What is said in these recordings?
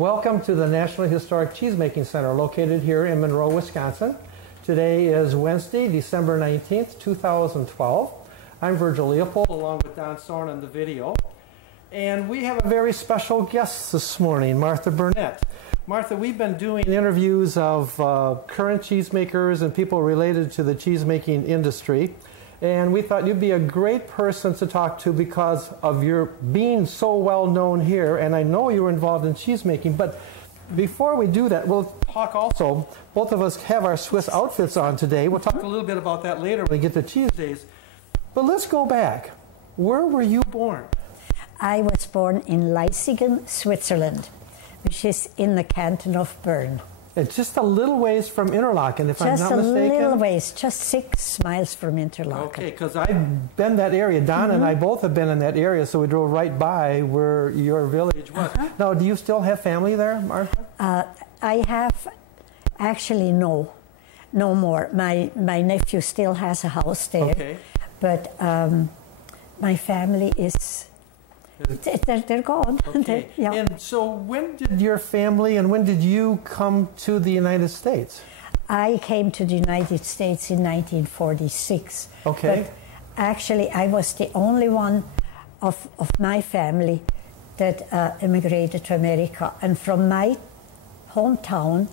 Welcome to the National Historic Cheesemaking Center located here in Monroe, Wisconsin. Today is Wednesday, December 19th, 2012. I'm Virgil Leopold along with Don Soren on the video. And we have a very special guest this morning, Martha Bernet. Martha, we've been doing interviews of current cheesemakers and people related to the cheesemaking industry. And we thought you'd be a great person to talk to because of your being so well known here. And I know you were involved in cheesemaking. But before we do that, we'll talk also, both of us have our Swiss outfits on today. We'll talk a little bit about that later when we get to Cheese Days. But let's go back. Where were you born? I was born in Leitzingen, Switzerland, which is in the canton of Bern. It's just a little ways from Interlaken, if I'm not mistaken. Just a little ways, just 6 miles from Interlaken. Okay, because I've been that area. Don and I both have been in that area, so we drove right by where your village was. Now, do you still have family there, Martha? I have, actually, no more. My nephew still has a house there. Okay. But my family is... They're gone. Okay. Yeah. And so when did your family and when did you come to the United States? I came to the United States in 1946. Okay. But actually, I was the only one of my family that immigrated to America. And from my hometown,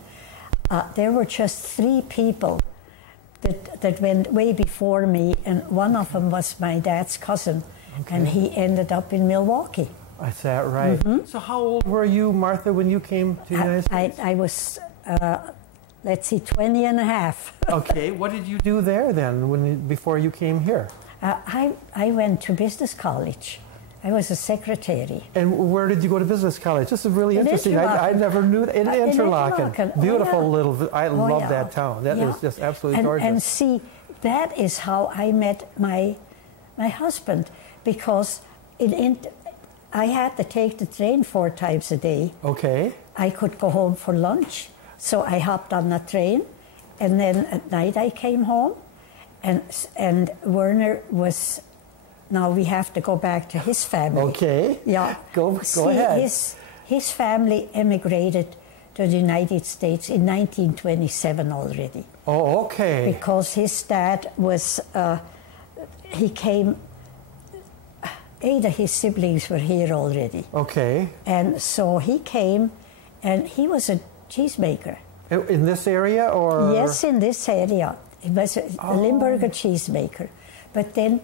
there were just 3 people that went way before me, and one of them was my dad's cousin. Okay. And he ended up in Milwaukee. Is that right? So how old were you, Martha, when you came to the United States? I was, let's see, 20 and a half. Okay. What did you do there then before you came here? I went to business college. I was a secretary. And where did you go to business college? This is really interesting. I never knew that. In Interlaken. Beautiful little, I love that town. That is just absolutely gorgeous. And see, that is how I met my husband. Because I had to take the train 4 times a day. Okay. I could go home for lunch, so I hopped on the train, and then at night I came home, and Werner was. Now we have to go back to his family. Okay. Yeah. Go ahead. His family emigrated to the United States in 1927 already. Oh, okay. Because his dad was, he came. 8 of his siblings were here already. Okay. And so he came, and he was a cheesemaker. In this area, or? Yes, in this area. He was a Limburger cheesemaker. But then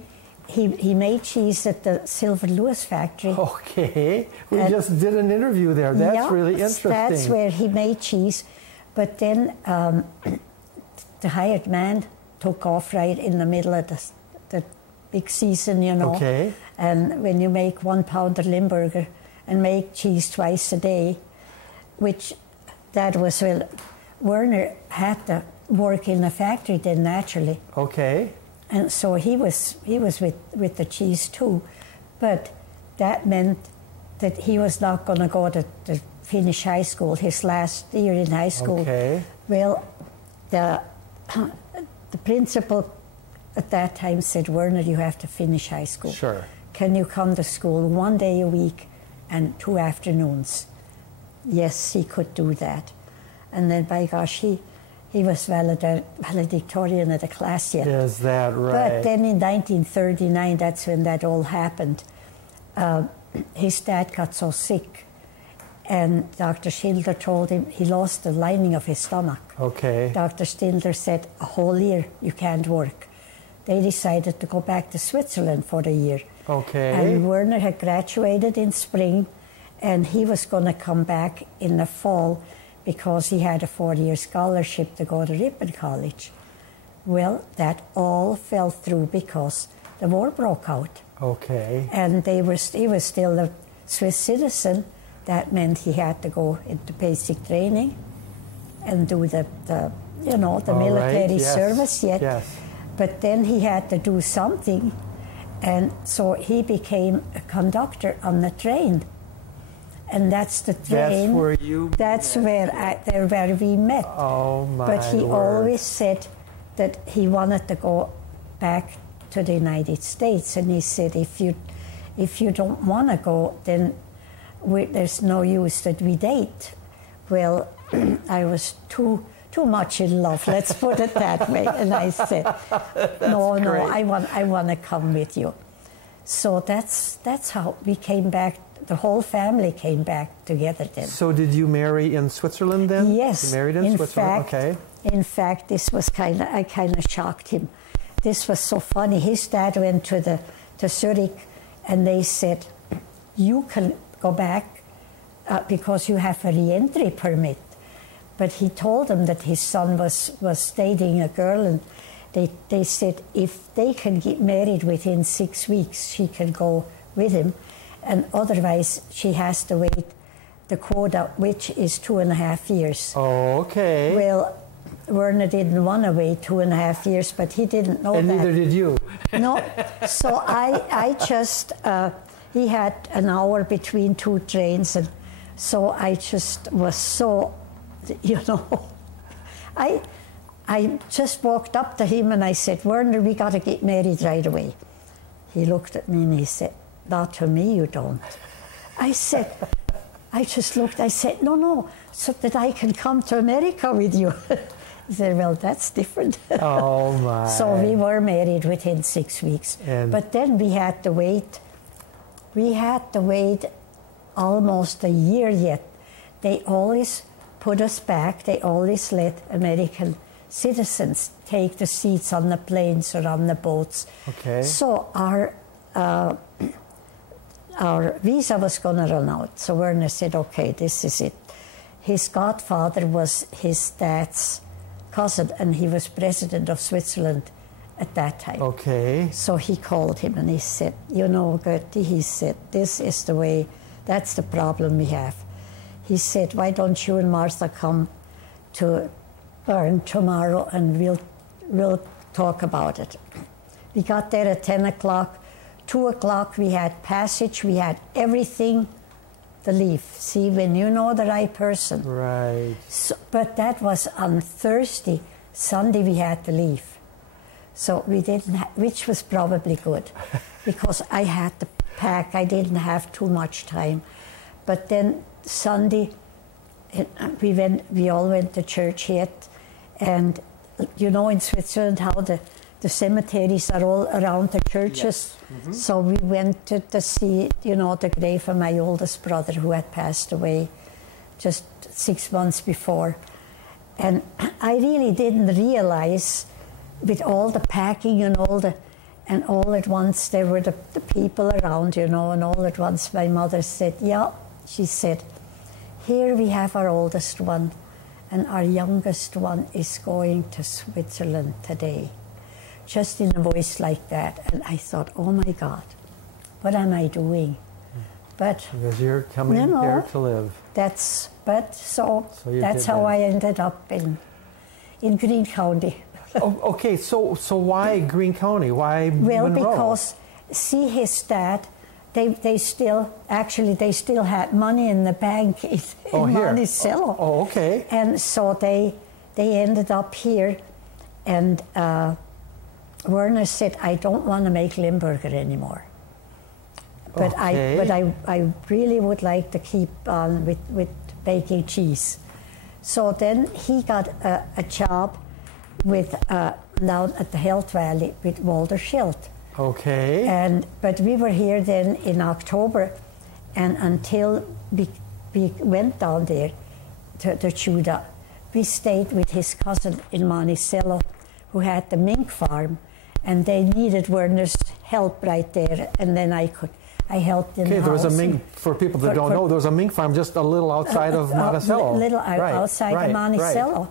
he made cheese at the Silver Lewis factory. Okay. We just did an interview there. That's really interesting. That's where he made cheese. But then the hired man took off right in the middle of the big season, you know. Okay. And when you make 1-pounder Limburger and make cheese twice a day, which that was, well, Werner had to work in the factory then naturally. Okay. And so he was with the cheese too, but that meant that he was not going to go to finish high school, his last year in high school. Okay. Well, the principal at that time said, Werner, you have to finish high school. Sure. Can you come to school 1 day a week and 2 afternoons? Yes, he could do that. And then, by gosh, he was valedictorian of the class yet. Is that right? But then in 1939, that's when that all happened. His dad got so sick, and Dr. Schindler told him he lost the lining of his stomach. Okay. Dr. Schindler said, a whole year you can't work. They decided to go back to Switzerland for the year. Okay. And Werner had graduated in spring, and he was going to come back in the fall because he had a 4-year scholarship to go to Ripon College. Well, that all fell through because the war broke out. Okay. And he was still a Swiss citizen. That meant he had to go into basic training and do the military service yet. Yes. But then he had to do something, and so he became a conductor on the train. And that's the train. That's where you. That's where we met. Oh my! But he always said that he wanted to go back to the United States, and he said, if you don't want to go, then there's no use that we date. Well, I was too much in love, let's put it that way. And I said, no, I want to come with you. So that's how we came back. The whole family came back together then. So did you marry in Switzerland then? Yes. You married in Switzerland, okay. In fact, this was I kind of shocked him. This was so funny. His dad went to Zurich, and they said, you can go back because you have a re-entry permit. But he told them that his son was dating a girl, and they said if they can get married within 6 weeks, she can go with him, and otherwise she has to wait the quota, which is 2.5 years. Oh, okay. Well, Werner didn't want to wait 2.5 years, but he didn't know and that. And neither did you. No. So I just, he had an hour between two trains, and so I just was so, you know, I just walked up to him and I said, Werner, we got to get married right away. He looked at me and he said, not to me, you don't. I said, I just looked, I said, no, so that I can come to America with you. He said, well, that's different. Oh, my. So we were married within 6 weeks. But then we had to wait. We had to wait almost a year yet. They always put us back. They always let American citizens take the seats on the planes or on the boats. Okay. So our visa was going to run out. So Werner said, okay, this is it. His godfather was his dad's cousin, and he was president of Switzerland at that time. Okay. So he called him and he said, you know, Gertie, he said, this is the way, that's the problem we have. He said, why don't you and Martha come to Bern tomorrow and we'll talk about it. We got there at 10 o'clock. 2 o'clock we had passage, we had everything to leave. See, when you know the right person. Right. So, but that was on Thursday. Sunday we had to leave. So we didn't, which was probably good, because I had to pack. I didn't have too much time. But then Sunday, we all went to church yet, and you know in Switzerland how the cemeteries are all around the churches. Yes. Mm-hmm. So we went to see, you know, the grave of my oldest brother who had passed away just 6 months before. And I really didn't realize, with all the packing and all at once there were the people around, you know, and all at once my mother said, yeah, she said, here we have our oldest one, and our youngest one is going to Switzerland today. Just in a voice like that. And I thought, oh my God, what am I doing? But because you're coming here to live. That's how I ended up in Greene County. Oh, okay, so why Greene County? Why Well, Monroe? because see, his dad, they still had money in the bank in Monticello. Oh, okay. And so they ended up here, and Werner said, I don't want to make Limburger anymore. But okay. I really would like to keep on with baking cheese. So then he got a job with down at the Health Valley with Walter Schilt. Okay. But we were here then in October, and until we went down there to Judah, we stayed with his cousin in Monticello, who had the mink farm, and they needed Werner's help right there, and then I helped in the house. There was a mink, for people that don't know, there was a mink farm just a little outside of Monticello. Outside of Monticello. Right.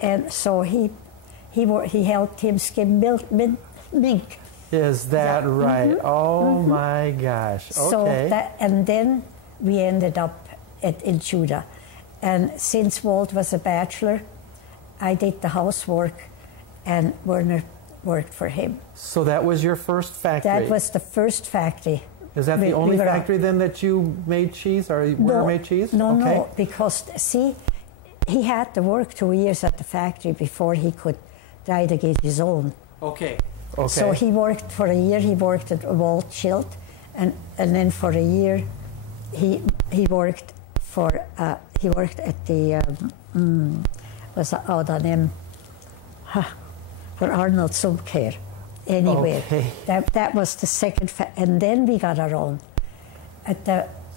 And so he helped him skim mink. Is that right? Mm-hmm. Oh, mm-hmm. My gosh. Okay. So and then we ended up in Judah. And since Walt was a bachelor, I did the housework, and Werner worked for him. So that was your first factory? That was the first factory. Is that the only factory then that you made cheese, or Werner made cheese? No, because see, he had to work 2 years at the factory before he could try to get his own. Okay. So he worked for a year. He worked at Walt Schilt, and then for a year, he worked at the was out on him for Arnold Subcare. Anyway, that was the second, and then we got our own.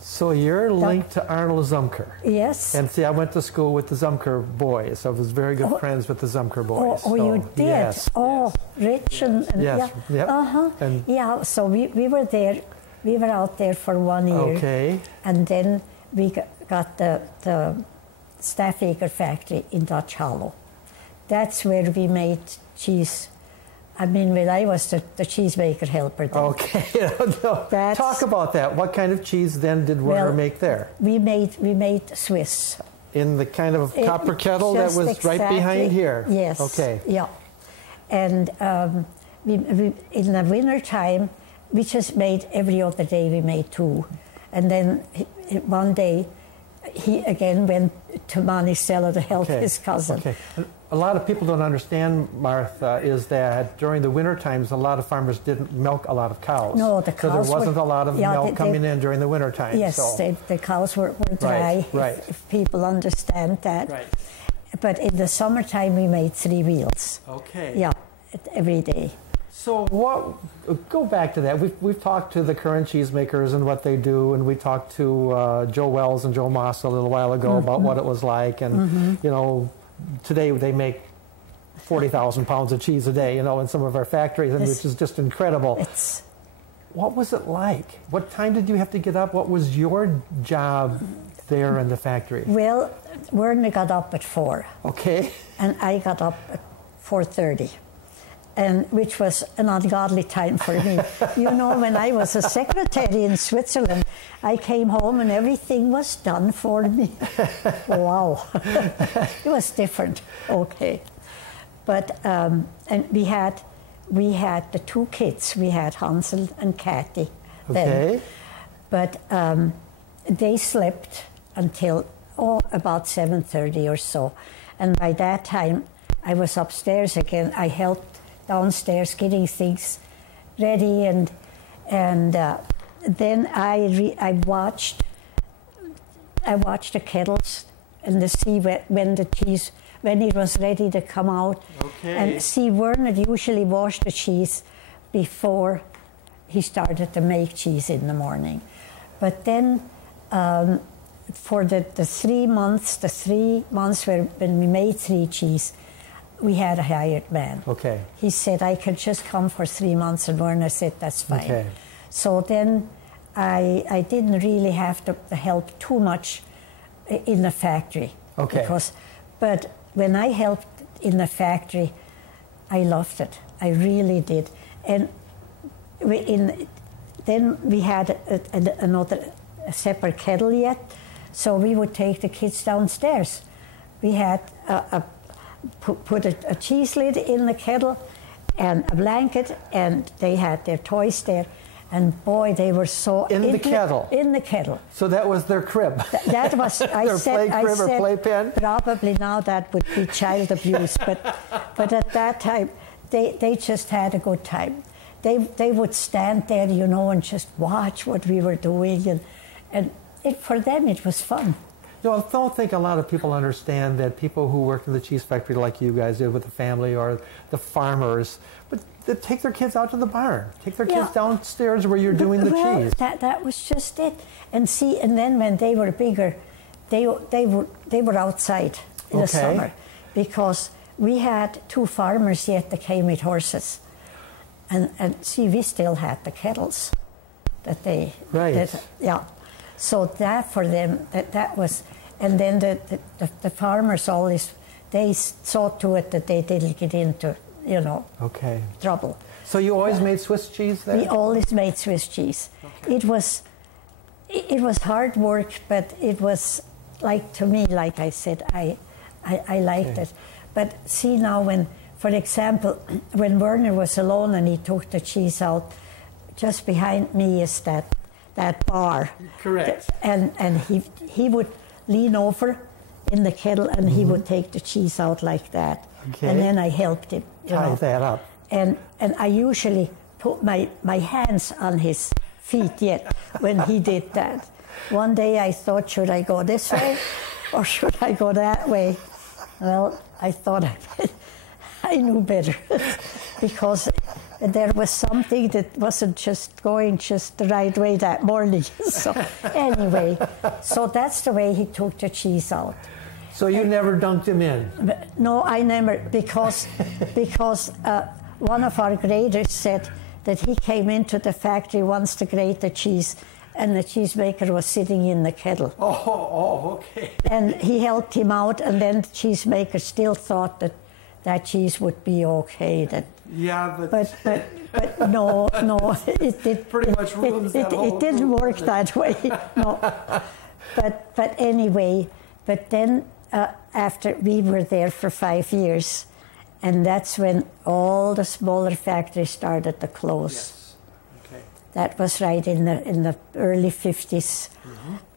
So you're linked to Arnold Zumker. Yes. And see, I went to school with the Zumker boys. I was very good friends with the Zumker boys. Oh, you did? Yes. Oh, yes. Rich and yes. Yeah. Yep. And yeah, so we were there. We were out there for 1 year. Okay. And then we got the Staffacre factory in Dutch Hollow. That's where we made cheese. I mean, when I was the cheesemaker helper then. Okay. No. Talk about that. What kind of cheese then did Werner make there? We made Swiss. In the kind of copper kettle that was right behind here? Yes. Okay. Yeah. And we in the winter time, we just made every other day, we made 2. And then one day, he again went to Monticello to help his cousin. Okay. A lot of people don't understand, Martha, is that during the winter times, a lot of farmers didn't milk a lot of cows. No, the cows so there wasn't a lot of milk coming in during the winter time. Yes, so. the cows were dry, right. If people understand that. Right. But in the summertime, we made 3 wheels. Okay. Yeah, every day. So go back to that. We've talked to the current cheesemakers and what they do, and we talked to Joe Wells and Joe Moss a little while ago about what it was like, and you know, today they make 40,000 pounds of cheese a day, you know, in some of our factories, which is just incredible. What was it like? What time did you have to get up? What was your job there in the factory? Well, Werner got up at 4. Okay. And I got up at 4:30. And which was an ungodly time for me. You know, when I was a secretary in Switzerland, I came home and everything was done for me. Wow. It was different. Okay. But, and we had the 2 kids. We had Hansel and Kathy then. Okay. But they slept until, about 7:30 or so. And by that time, I was upstairs again. I helped downstairs getting things ready, and then I watched the kettles and to see when it was ready to come out. Okay. And see, Werner usually washed the cheese before he started to make cheese in the morning. But then for the 3 months when we made 3 cheese, we had a hired man. Okay. He said, I could just come for 3 months, and Werner said, that's fine. Okay. So then I didn't really have to help too much in the factory. Okay. But when I helped in the factory, I loved it. I really did. And then we had a separate kettle yet, so we would take the kids downstairs. We had put a cheese lid in the kettle and a blanket, and they had their toys there. And boy, they were so in the kettle. In the kettle. So that was their crib. That was their crib or playpen. Probably now that would be child abuse, but at that time, they just had a good time. They would stand there, you know, and just watch what we were doing, and for them it was fun. You know, I don't think a lot of people understand that people who work in the cheese factory like you guys did with the family, or the farmers, but they take their kids out to the barn, take their kids downstairs where you're doing the cheese. That was just it. And see, and then when they were bigger, they were outside in the summer, because we had 2 farmers yet that came with horses, and see, we still had the kettles that they So that for them, that was, and then the farmers always, they saw to it that they didn't get into, you know, trouble. So you always made Swiss cheese there? We always made Swiss cheese. Okay. It was hard work, but it was, like, to me, like I said, I liked it. But see now, when, for example, when Werner was alone and he took the cheese out, just behind me is that bar. Correct. And he would lean over in the kettle, and he would take the cheese out like that. Okay. And then I helped him. Tie that up. And I usually put my hands on his feet yet when he did that. One day I thought, should I go this way or should I go that way? Well, I thought I knew better because there was something that wasn't just going just the right way that morning. So anyway, so that's the way he took the cheese out. So you never dunked him in? No, I never, because one of our graders said that he came into the factory once to grate the cheese, and the cheesemaker was sitting in the kettle. Oh, okay. And he helped him out, and then the cheesemaker still thought that that cheese would be okay. That yeah, but no, it pretty much ruins that whole it didn't work that way. No, but anyway, but then after we were there for 5 years, and that's when all the smaller factories started to close. Yes. Okay. That was right in the early 50s,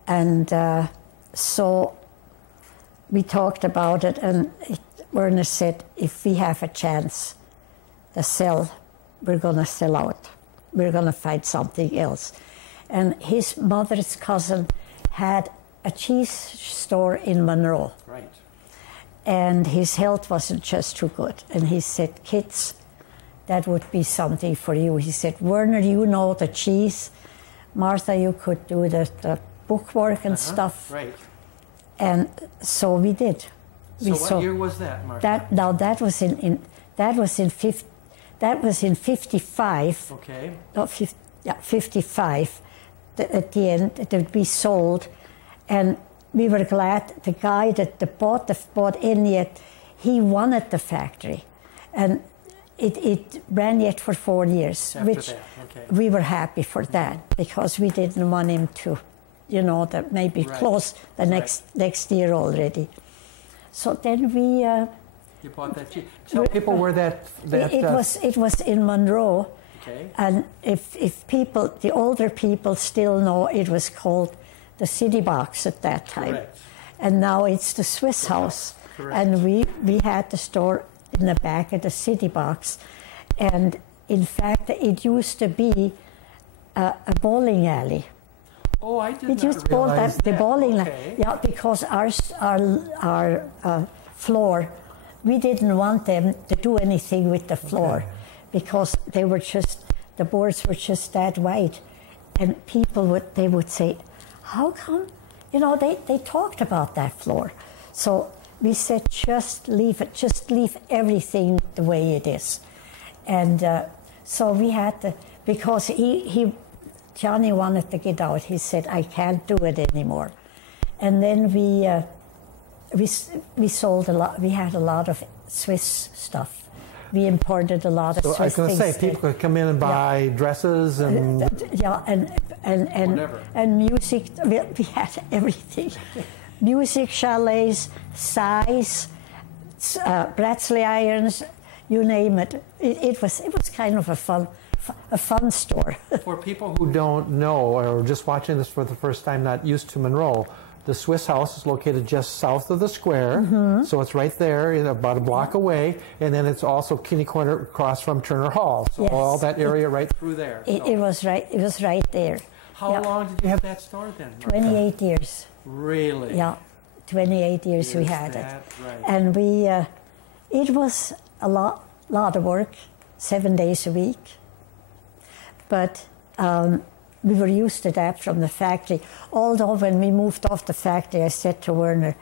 and so we talked about it, and Werner said, if we have a chance to sell, we're going to sell out. We're going to find something else. And his mother's cousin had a cheese store in Monroe. Right. And his health wasn't just too good. And he said, kids, that would be something for you. He said, Werner, you know the cheese. Martha, you could do the bookwork and stuff. Right. And so we did. So what year was that, Martha? That was in 55. Okay. No, 55. At the end, it would be sold, and we were glad. The guy that bought in yet, he wanted the factory, and it ran yet for 4 years, After which that. Okay. we were happy for that because we didn't want him to, that maybe close the next year already. So then we. You bought that cheese. Tell people where that. It was in Monroe. Okay. And if people, the older people still know, it was called the City Box at that time. Correct. And now it's the Swiss House. Correct. And we had the store in the back of the City Box. And in fact, it used to be a bowling alley. Oh, I did It not used to call realize that the bowling alley. Okay. Yeah, because our floor, we didn't want them to do anything with the floor because the boards were just that wide. And people would say, how come? They talked about that floor. So we said, just leave it, just leave everything the way it is. And so we had to, because Johnny wanted to get out. He said, I can't do it anymore. And then we sold a lot. We had a lot of Swiss stuff. We imported a lot of Swiss things. I was going to say, people could come in and buy dresses and... and music. We had everything. Music, chalets, sais, Bratsley irons, you name it. It was kind of a fun store. For people who don't know or just watching this for the first time, not used to Monroe, the Swiss House is located just south of the square, so it's right there, about a block away, and then it's also kitty corner across from Turner Hall. So all that area right through there. It was right. It was right there. How long did you have that store then, Martha? 28 years. Really? Yeah, 28 years we had it, right? and it was a lot of work, 7 days a week, but. We were used to that from the factory. Although when we moved off the factory, I said to Werner,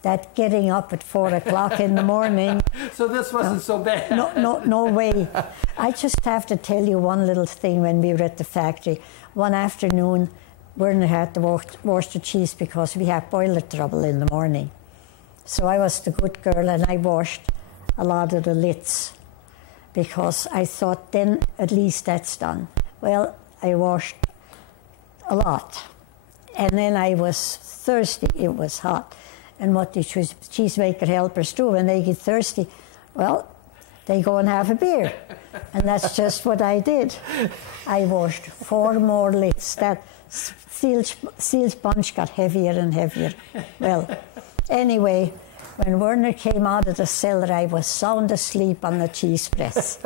that getting up at 4 o'clock in the morning. So this wasn't so bad. No way. I just have to tell you one little thing when we were at the factory. One afternoon, Werner had to wash the cheese because we had boiler trouble in the morning. So I was the good girl and I washed a lot of the lids because I thought then at least that's done. Well, I washed a lot. And then I was thirsty. It was hot. And what the cheesemaker helpers do when they get thirsty? Well, they go and have a beer. And that's just what I did. I washed 4 more lids. That steel sponge got heavier and heavier. Well, anyway, when Werner came out of the cellar, I was sound asleep on the cheese press.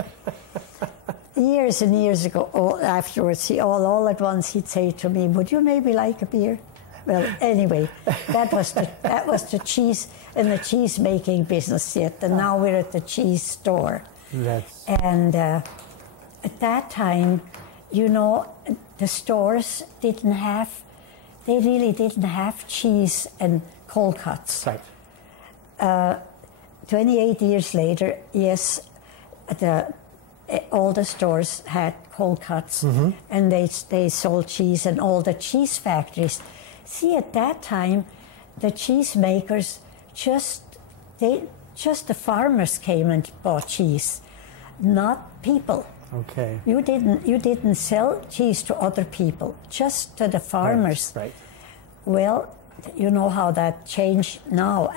years and years ago, afterwards, all at once he'd say to me, "Would you maybe like a beer?" Well, anyway, that was the cheese in the cheese making business yet, and now we're at the cheese store. And at that time, you know, the stores they really didn't have cheese and cold cuts. Right. 28 years later, yes, all the stores had cold cuts, and they sold cheese, and all the cheese factories. See, at that time, the cheese makers just the farmers came and bought cheese, not people. Okay. You didn't sell cheese to other people, just to the farmers. Right. Well, you know how that changed now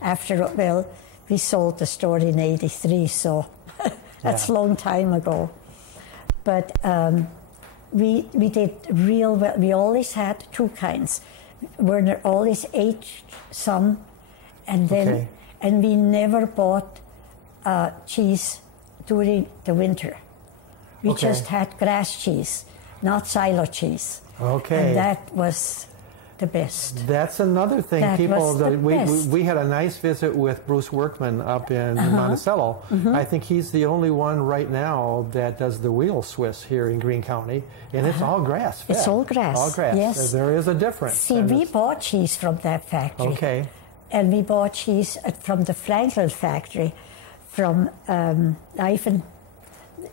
after well, we sold the store in '83, so that's a long time ago. But we did real well. We always had two kinds. Werner always ate some, and then and we never bought cheese during the winter. We just had grass cheese, not silo cheese. Okay. And that was the best. That's another thing. We had a nice visit with Bruce Workman up in Monticello. I think he's the only one right now that does the wheel Swiss here in Greene County, and it's all grass fed. It's all grass. All grass. Yes. There is a difference. See, we bought cheese from that factory. Okay. And we bought cheese from the Franklin factory, from Ivan.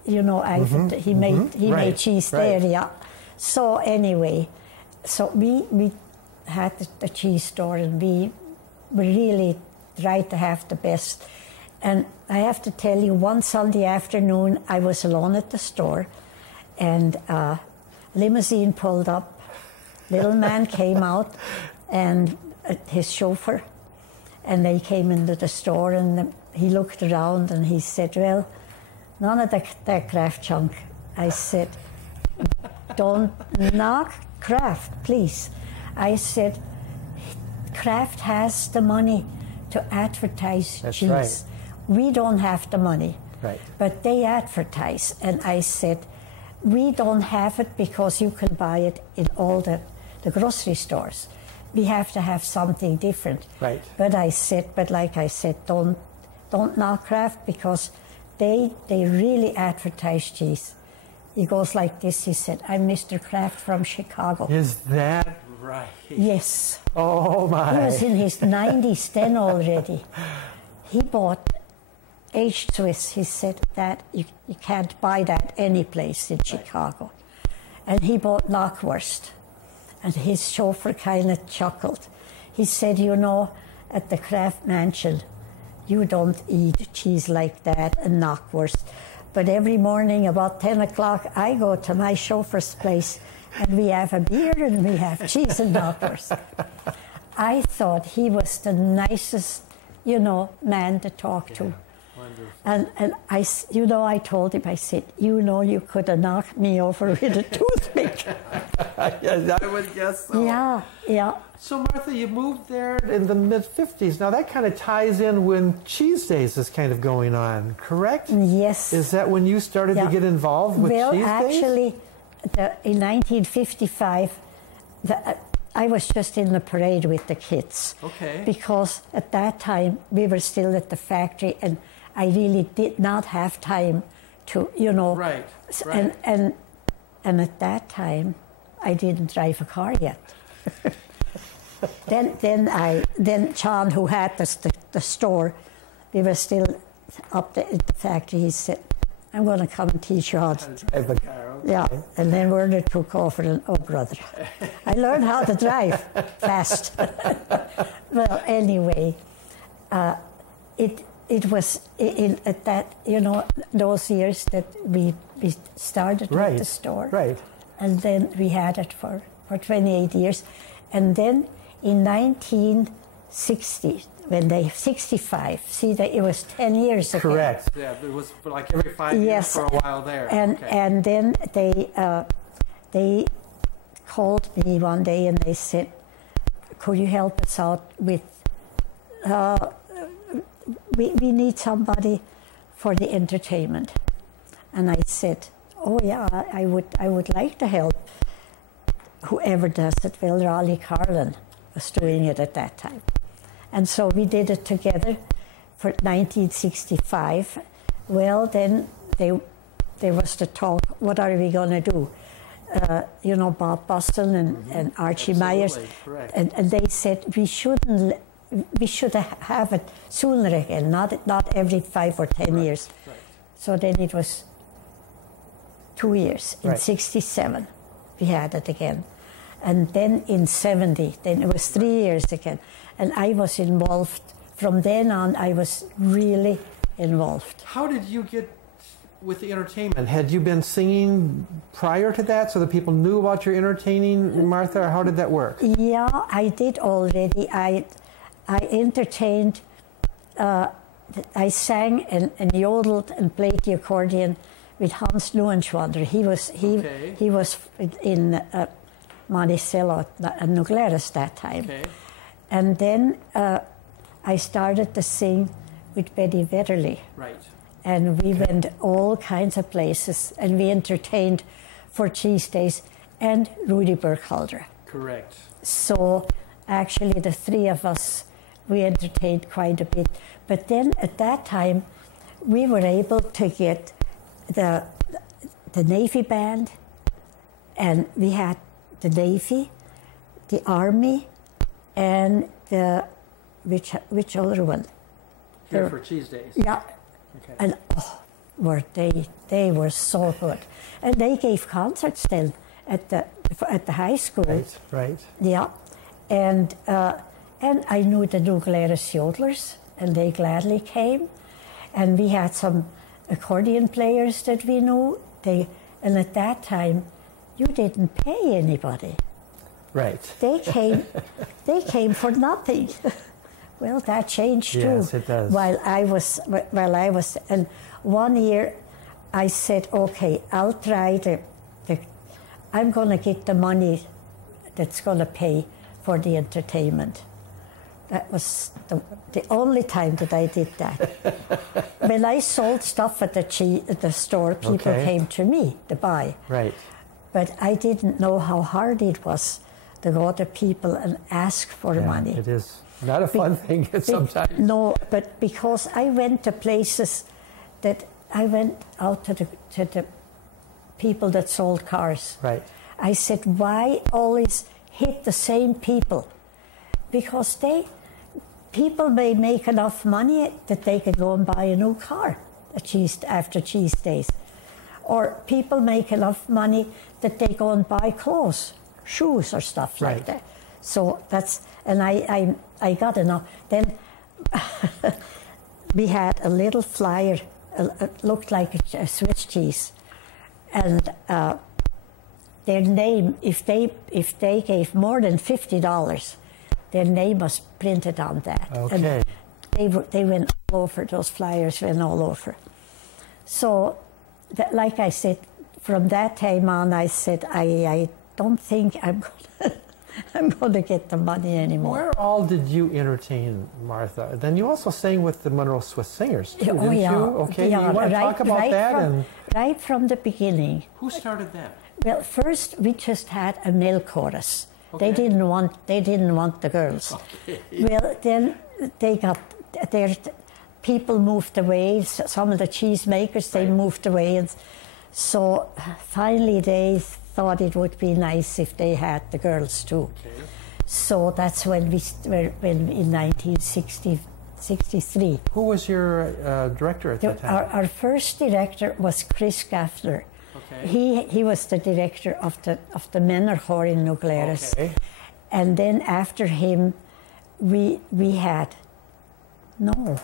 You know, Ivan. He made cheese there. Yeah. So anyway, so we had the cheese store, and we really tried to have the best. And I have to tell you, one Sunday afternoon, I was alone at the store, and a limousine pulled up. Little man came out, and his chauffeur, and they came into the store, and he looked around, and he said, "Well, none of that Kraft junk." I said, "Don't knock Kraft, please." I said, "Kraft has the money to advertise cheese. Right. We don't have the money, right. But they advertise." And I said, "We don't have it because you can buy it in all the grocery stores. We have to have something different." Right. But like I said, don't knock Kraft, because they really advertise cheese. He goes like this. He said, "I'm Mr. Kraft from Chicago." Is that right? Yes. Oh my! He was in his 90s then already. He bought aged Swiss. He said that you can't buy that any place in Chicago. And he bought knockwurst. And his chauffeur kind of chuckled. He said, "You know, at the Kraft mansion, you don't eat cheese like that and knockwurst. But every morning about 10 o'clock, I go to my chauffeur's place, and we have a beer and we have cheese and knockwurst." I thought he was the nicest, man to talk to. Wonderful. And I told him, I said, "You could have knocked me over with a toothpick." Yes, I would guess so. Yeah. So, Martha, you moved there in the mid-'50s. Now, that kind of ties in when Cheese Days is kind of going on, correct? Yes. Is that when you started to get involved with Cheese Days? Well, actually, in 1955, I was just in the parade with the kids. Okay. Because at that time, we were still at the factory, and I really did not have time to, Right. And at that time, I didn't drive a car yet. Then John, who had the store, we were still up at the factory. He said, "I'm going to come and teach you how to drive a car." Okay. Yeah, and then Werner took over, and oh brother, I learned how to drive fast. Well, anyway, it was at that those years that we started with the store, right? And then we had it for 28 years, and then in 1960, when 65, see that it was 10 years ago. Correct. Yeah, it was like every 5 years for a while there. And then they called me one day and they said, "Could you help us out with? We need somebody for the entertainment." And I said, oh yeah, I would like to help whoever does it. Well, Raleigh Carlin was doing it at that time. And so we did it together for 1965. Well, then there was the talk, what are we going to do? You know, Bob Boston and Archie Myers. And they said we should have it sooner again, not every 5 or 10 years. Right. So then it was 2 years. In 67, we had it again. And then in 70, then it was 3 years again. And I was involved. From then on, I was really involved. How did you get with the entertainment? Had you been singing prior to that so that people knew about your entertaining, Martha, or how did that work? Yeah, I did already. I entertained, I sang and yodeled and played the accordion with Hans Neuenschwander. He was in Monticello and Nugleris that time. Okay. And then I started to sing with Betty Wetherly. Right. And we went all kinds of places, and we entertained for Cheese Days and Rudy Burkhalter. Correct. So actually the three of us, we entertained quite a bit. But then at that time, we were able to get the Navy band, and we had the Navy, the Army, and the, which other one? Here for Cheese Days. Yeah. Okay. And were they were so good. And they gave concerts then at the high school. Right, right. Yeah. And I knew the Nugleris yodelers, and they gladly came. And we had some accordion players that we knew. And at that time, you didn't pay anybody. Right. They came for nothing. Well, that changed too. Yes, it does. While I was, and one year I said, okay, I'll try I'm going to get the money that's going to pay for the entertainment. That was the only time that I did that. When I sold stuff at the store, people came to me to buy. Right. But I didn't know how hard it was to go to people and ask for money. It is not a fun thing sometimes. No, but because I went to places that I went out to the people that sold cars. Right. I said, why always hit the same people? Because people may make enough money that they can go and buy a new car after Cheese Days. Or people make enough money that they go and buy clothes, shoes or stuff like that. So that's, and I got enough. Then we had a little flyer, it looked like a Swiss cheese. And their name, if they gave more than $50, their name was printed on that. Okay. And they went all over, those flyers went all over. So, like I said, from that time on, I said, I don't think I'm going to get the money anymore. Where all did you entertain, Martha? Then you also sang with the Monroe Swiss Singers, too, didn't you? Okay, yeah, you want to talk about that? Right from the beginning. Who started that? Well, first we just had a male chorus. Okay. They didn't want the girls. Okay. Well, then they got their people moved away. Some of the cheesemakers they moved away, and so finally they thought it would be nice if they had the girls too. Okay. So that's when in 1963. Who was your director at that time? Our first director was Chris Gaffner. Okay. He was the director of the Männerchor in Nugleris. Okay. And then after him, we had, no.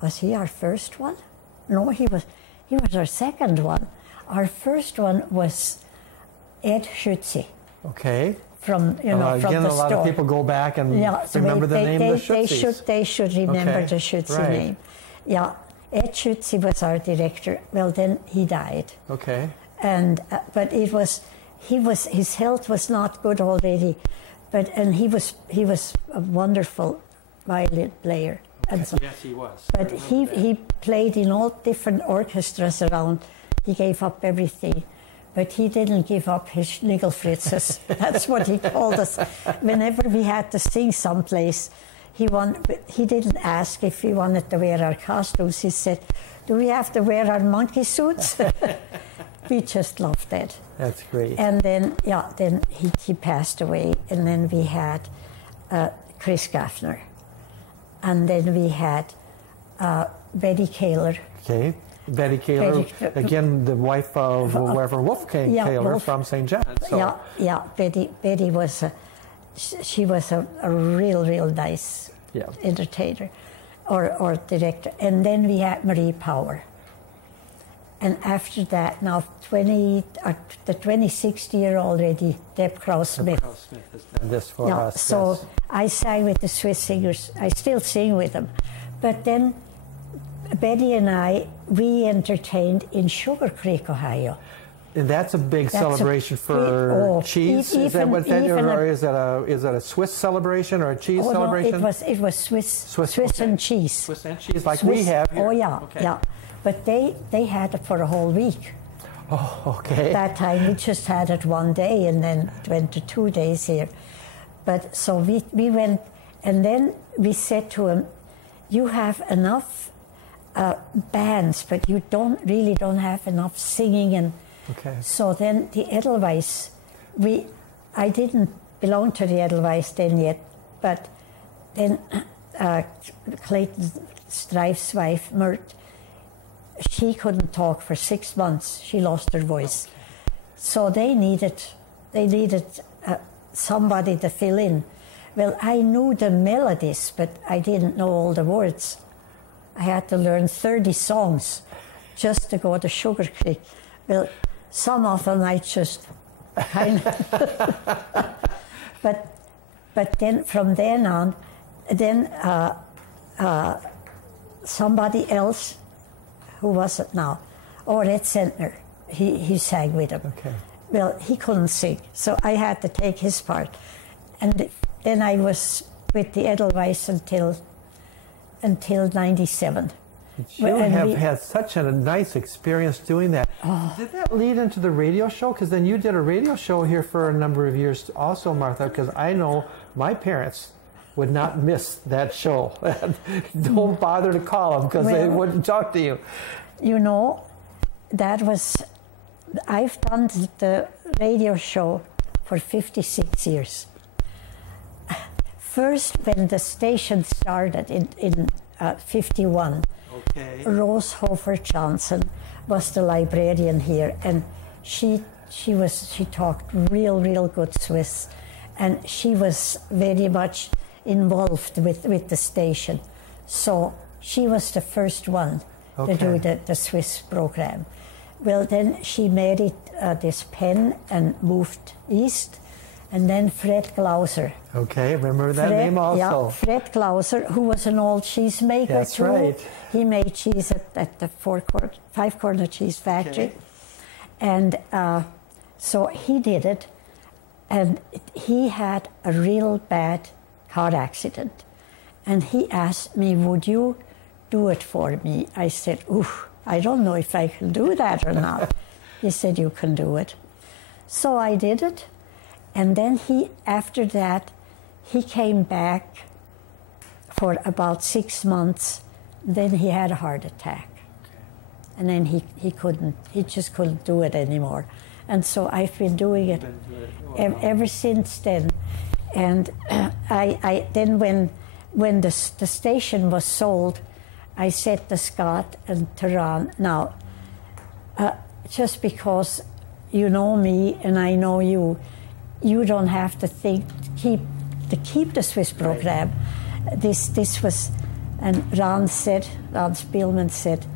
Was he our first one? No, he was our second one. Our first one was Ed Schütze. Okay. From from the store. Again, a lot of people go back and remember the name of the Schützes. They should remember the Schütze name. Yeah. Ed Schütze was our director. Well, then he died. Okay. And but his health was not good already, and he was a wonderful violin player. Okay. And so, Yes, he was. but he played in all different orchestras around. He gave up everything. But he didn't give up his Schnickelfritzes. That's what he called us. Whenever we had to sing someplace, he didn't ask if we wanted to wear our costumes. He said, do we have to wear our monkey suits? We just loved that. That's great. And then, then he passed away. And then we had Chris Gaffner. And then we had Betty Kaler. Okay. Betty Kaler, again, the wife of Reverend Wolfgang Kaler from St. John. So. Yeah. Betty was she was a real nice entertainer or director. And then we had Marie Power. And after that, now the 26th year already, Deb Kraus-Smith. Deb Kraus-Smith has done this for us. So yes. I sang with the Swiss singers. I still sing with them. But then Betty and we entertained in Sugar Creek, Ohio. And that's a big celebration for cheese. Is that what that is, or is that a Swiss celebration or a cheese celebration? No, it was Swiss and cheese. Swiss and cheese, like we have here. Oh yeah. But they had it for a whole week. Oh, okay. That time we just had it one day, and then it went to 2 days here. But so we went, and then we said to him, "You have enough bands, but you really don't have enough singing." And so then the Edelweiss, I didn't belong to the Edelweiss then yet, but then Clayton Streif's wife, Mert, she couldn't talk for 6 months. She lost her voice. So they needed somebody to fill in. Well, I knew the melodies, but I didn't know all the words. I had to learn 30 songs just to go to Sugar Creek. Well, some of them I just kind of... but then from then on, somebody else, who was it now? Oh, Red Sentner. He sang with him. Okay. Well, he couldn't sing, so I had to take his part. And then I was with the Edelweiss until 97. You have had such a nice experience doing that. Oh. Did that lead into the radio show? Because then you did a radio show here for a number of years also, Martha, because I know my parents would not miss that show. Don't bother to call them because they wouldn't talk to you. You know, I've done the radio show for 56 years. First, when the station started in 51, Rose Hofer Johnson was the librarian here, and she talked real good Swiss, and she was very much involved with the station. So she was the first one to do the Swiss program. Well, then she married this Penn and moved east. And then Fred Glauser. Okay, remember that name also. Yeah, Fred Glauser, who was an old cheesemaker. That's too. Right. He made cheese at the five-corner cheese factory. And so he did it. And he had a real bad car accident. And he asked me, would you do it for me? I said, oof, I don't know if I can do that or not. He said, you can do it. So I did it. And then after that, he came back for about 6 months. Then he had a heart attack. And then he just couldn't do it anymore. And so I've been doing it ever since then. And then when the station was sold, I said to Scott and to Ron, now, just because you know me and I know you, you don't have to think to keep the Swiss program. Right. This was, and Ron Spielman said,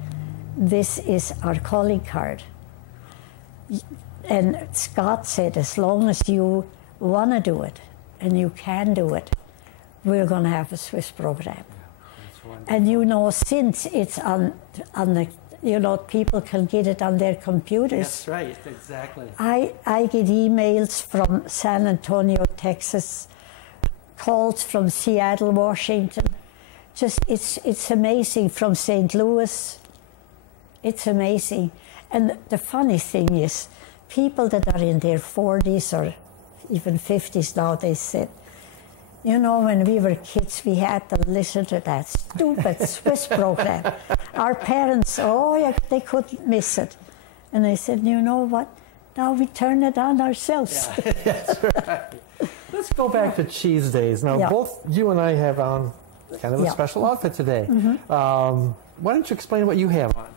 this is our calling card. And Scott said, as long as you want to do it and you can do it, we're going to have a Swiss program. And you know, since it's on the, you know, people can get it on their computers. That's right, exactly. I get emails from San Antonio, Texas, calls from Seattle, Washington. Just, it's amazing, from St. Louis. It's amazing. And the funny thing is, people that are in their 40s or even 50s now, they said, you know, when we were kids, we had to listen to that stupid Swiss program. Our parents, oh yeah, they couldn't miss it. And I said, you know what? Now we turn it on ourselves. Yeah, that's right. Let's go back to cheese days. Now, both you and I have on kind of a special outfit today. Why don't you explain what you have on?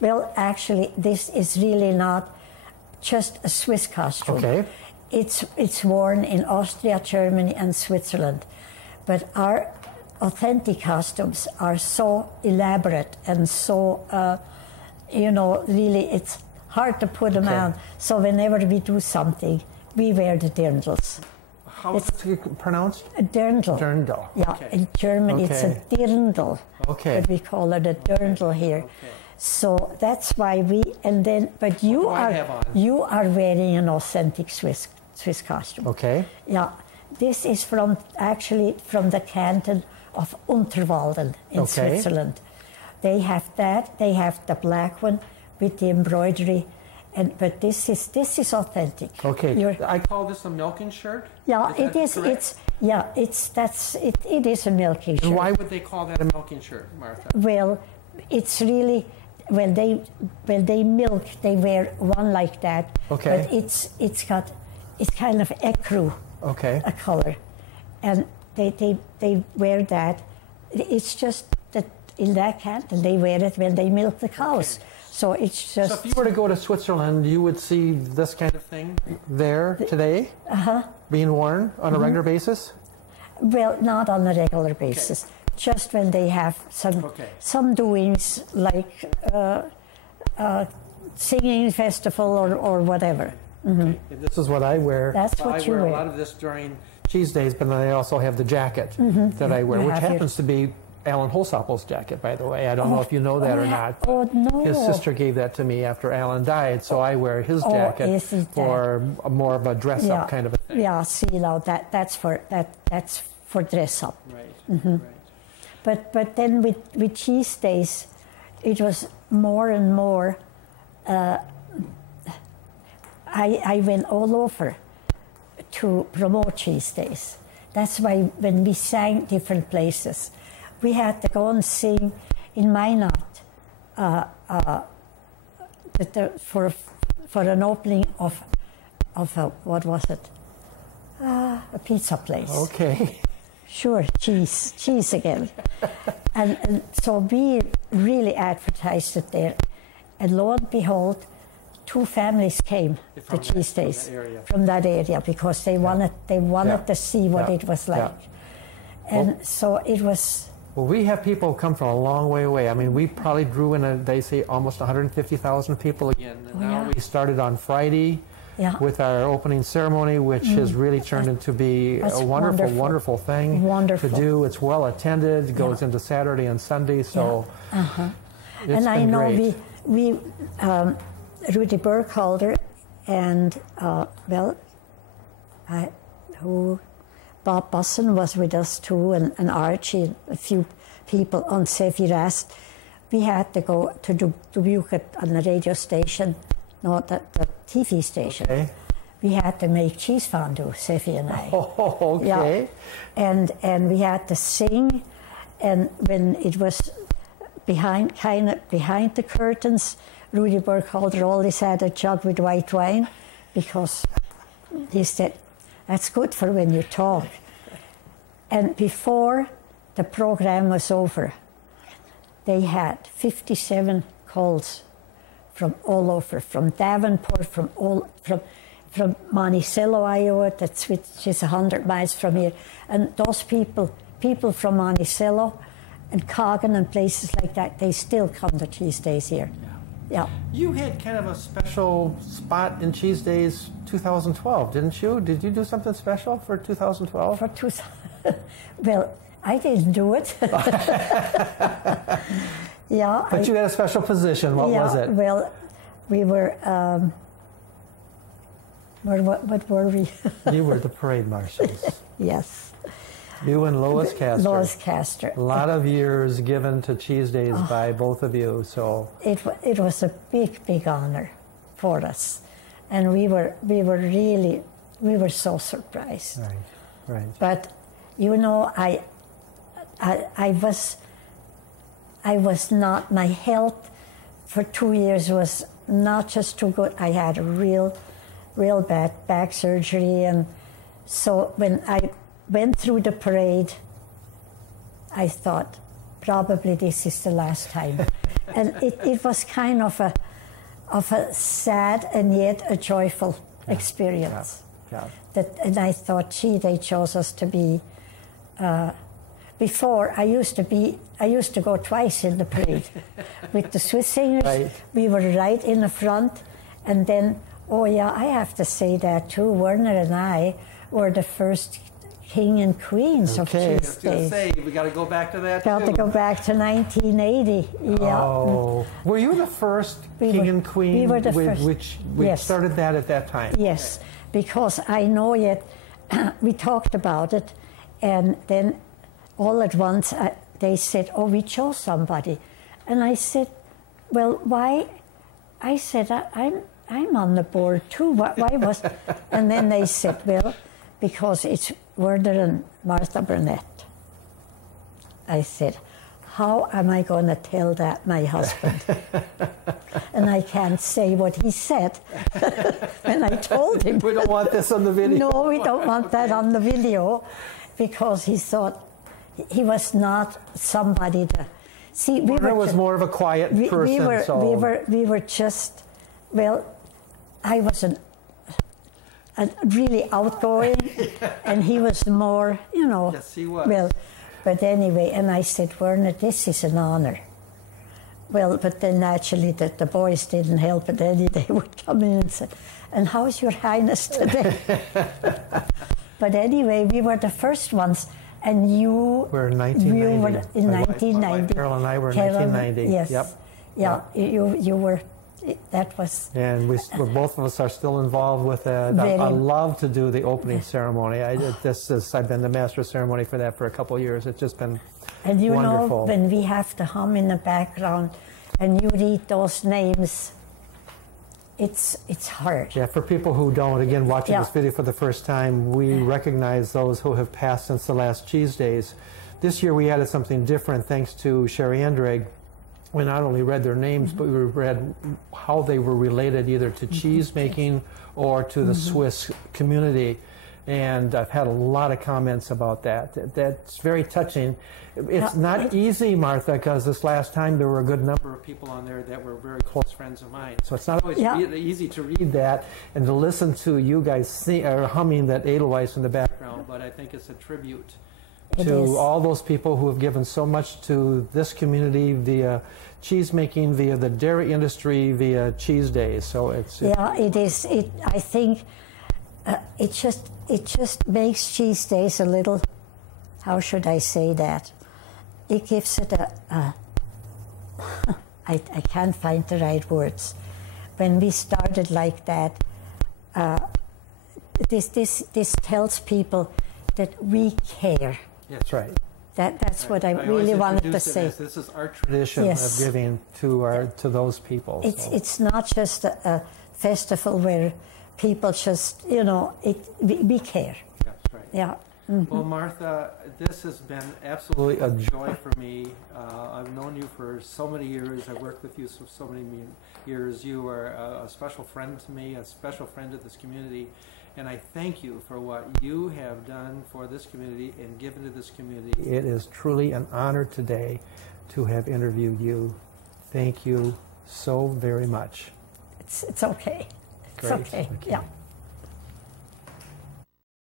Well, actually, this is really not just a Swiss costume. Okay. It's worn in Austria, Germany, and Switzerland. But our authentic costumes are so elaborate and so, you know, really it's hard to put them on. So whenever we do something, we wear the dirndls. How is it pronounced? A dirndl. Dirndl. Yeah, in German it's a dirndl. Okay. But we call it a dirndl here. Okay. So that's why we, and then, but you are wearing an authentic Swiss costume. Okay. Yeah, this is actually from the canton of Unterwalden in Switzerland. They have that. They have the black one with the embroidery, but this is authentic. Okay. I call this a milking shirt. Yeah, it is. Correct? It is a milking shirt. And why would they call that a milking shirt, Martha? Well, it's really. When they milk, they wear one like that. Okay. But it's kind of ecru, a color, and they wear that. It's just that in that canton they wear it when they milk the cows. Okay. So it's just. So if you were to go to Switzerland, you would see this kind of thing there today, being worn on a regular basis. Well, not on a regular basis. Okay. Just when they have some doings like singing festival or whatever. Okay. This is what I wear. That's what you wear. I wear a lot of this during cheese days, but then I also have the jacket that I wear, which happens to be Alan Holsoppel's jacket, by the way. I don't know if you know that or not. Oh, no. His sister gave that to me after Alan died, so I wear his jacket for more of a dress-up kind of a thing. Yeah, see, now that's for dress-up. Right, right. But then with cheese days, it was more and more. I went all over to promote cheese days. That's why when we sang different places, we had to go and sing in Mainat for an opening of what was it? A pizza place. Okay. Sure, cheese again. and so we really advertised it there. And lo and behold, 2 families came to cheese days from that area because they wanted to see what it was like. And so it was. Well, we have people come from a long way away. I mean, we probably drew in, they say, almost 150,000 people again. And now we started on Friday with our opening ceremony, which has really turned into be a wonderful thing to do. It's well attended, goes into Saturday and Sunday, so it's and I know great. we Rudy Burkhalter and Bob Busson was with us too, and Archie, a few people on Sefi Rast. We had to go to Dubuque on the radio station, not the TV station. Okay. We had to make cheese fondue, Sefi and I. Oh, okay. Yeah. And we had to sing, and when it was behind the curtains, Rudy Burkhalter always had a jug with white wine, because he said, that's good for when you talk. And before the program was over, they had 57 calls from all over, from Davenport, from Monticello, Iowa, which is 100 miles from here. And those people from Monticello and Coggan and places like that, they still come to Cheese Days here. Yeah. You had kind of a special spot in Cheese Days 2012, didn't you? Did you do something special for 2012? Well, I didn't do it. Yeah. But you had a special position. What was it? Well, we were. What were we? You were the parade marshals. Yes. You and Lois Castor. Lois Castor. A lot of years given to Cheese Days by both of you. So it was a big honor for us, and we were so surprised. Right. But you know, I was not. My health for 2 years was not just too good. I had a real bad back surgery, and so when I went through the parade, I thought, probably this is the last time. And it was kind of a sad and yet a joyful experience. And I thought, gee, they chose us to be. Before I used to go twice in the parade with the Swiss singers. Right. We were right in the front, and then I have to say that too. Werner and I were the first king and queens of Cheese Days. We got to go back to that. Got to go back to 1980. Yeah. Oh, were you the first king and queen? We were the first. Which Yes. started that at that time. Yes, because I know yet we talked about it, and then all at once they said, "Oh, we chose somebody," and I said, "Well, why?" I said, "I'm on the board too. Why was?" And then they said, "Well, because it's Werner and Martha Bernet." I said, "How am I going to tell that my husband?" And I can't say what he said. And I told him, "We don't want this on the video." No, we don't want that on the video, because he thought he was not somebody to see. Werner was more of a quiet person. We were just, well, I was a really outgoing, and he was more, Yes, he was. Well, but anyway, and I said, "Werner, this is an honor." Well, but then naturally the boys didn't help it any. They would come in and say, "And how's your highness today?" But anyway, we were the first ones, and you were in 1990. You were in 1990. Carol and I were in 1990. Yes. Yep. Yeah, you were. That was. And both of us are still involved with it. I love to do the opening ceremony. I've been the master of ceremony for that for a couple of years. It's just been and you wonderful. know, when we have to hum in the background, and you read those names, it's hard. Yeah, for people who don't, again, watching this video for the first time, we recognize those who have passed since the last Cheese Days. This year we added something different thanks to Sherry Andrade. We not only read their names, but we read how they were related either to cheese making or to the Swiss community. And I've had a lot of comments about that. That's very touching. It's not easy, Martha, because this last time there were a good number of people on there that were very close friends of mine. So it's not always easy to read that and to listen to you guys humming that Edelweiss in the background. But I think it's a tribute to all those people who have given so much to this community via cheese making, via the dairy industry, via Cheese Days. So it is. I think it just makes Cheese Days a little. How should I say that? It gives it I can't find the right words. When we started like that, this tells people that we care. That's right. That's what I really wanted to say. This is our tradition of giving to those people. It's not just a festival where people just, we care. That's right. Yeah. Well, Martha, this has been absolutely a joy for me. I've known you for so many years. I've worked with you for so many years. You are a special friend to me, a special friend to this community. And I thank you for what you have done for this community and given to this community. It is truly an honor today to have interviewed you. Thank you so very much. It's okay. It's Great. okay. Yeah.